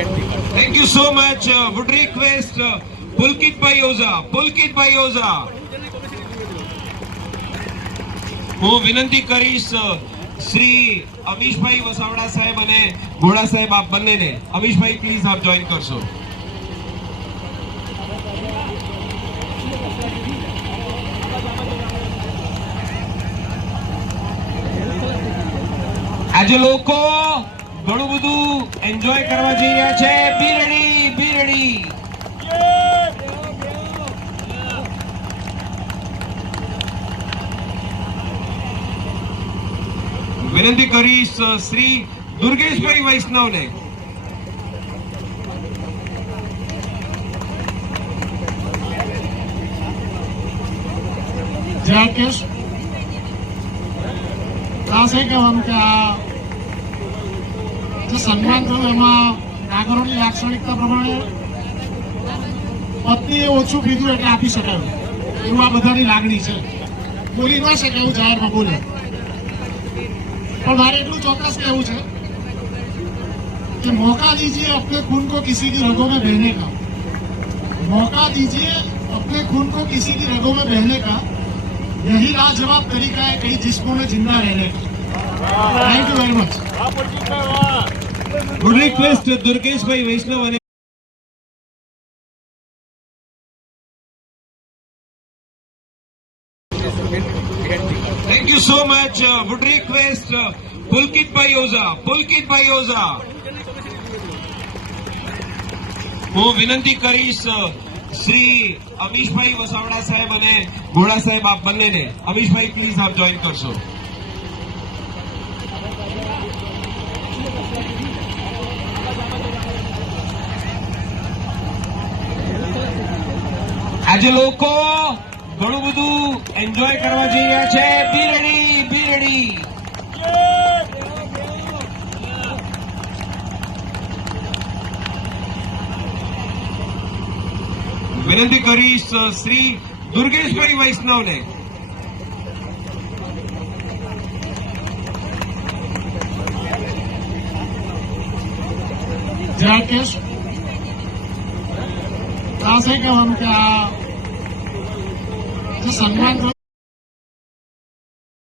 Thank you so much. Would request Pulkit Bhai Oza. હું વિનંતી કરીશ શ્રી અમીશભાઈ વસાવડા સાહેબ અને ઘોડા સાહેબ આપ બંનેને. અમીશભાઈ પ્લીઝ આપ જોઈન કરશો. આજે લોકો ઘણું બધું એન્જોય કરવા જઈ રહ્યા છે. બી રેડી. વિનંતી કરીશ શ્રી દુર્ગેશભાઈ વૈષ્ણવને. જયકેશ ખાસ એ કહેવાનું કે આ જે સન્માન થયું એમાં નાગરોની લાક્ષણિકતા પ્રમાણે પત્નીએ ઓછું પીધું એટલે આપી શકાયું એવું આ બધાની લાગણી છે. બોલી ન શકાયું જાહેરમાં બોલે, પણ મારે એટલું ચોક્કસ કહેવું છે कि मौका दीजिए अपने खून को किसी की रगों में बहने का. मौका दीजिए अपने खून को किसी की रगों में बहने का. यही लाजवाब तरीका है कई जिस्मों में जिंदा रहने का. Thank you very much. Would request દુર્ગેશભાઈ વૈષ્ણવ અને Thank you so much. Would request Pulkit Bhai Oza. હું વિનંતી કરીશ શ્રી અમીશભાઈ વસાવડા સાહેબ અને ઘોડા સાહેબ આપ બંનેને. અમીશભાઈ પ્લીઝ આપ જોઈન કરશો. આજે લોકો ઘણું બધું એન્જોય કરવા જઈ રહ્યા છે. બી રેડી. વિનંતી કરીશ શ્રી દુર્ગેશભાઈ વૈષ્ણવને. જયકેશ ખાસ એ કહેવાનું કે આ જે સન્માન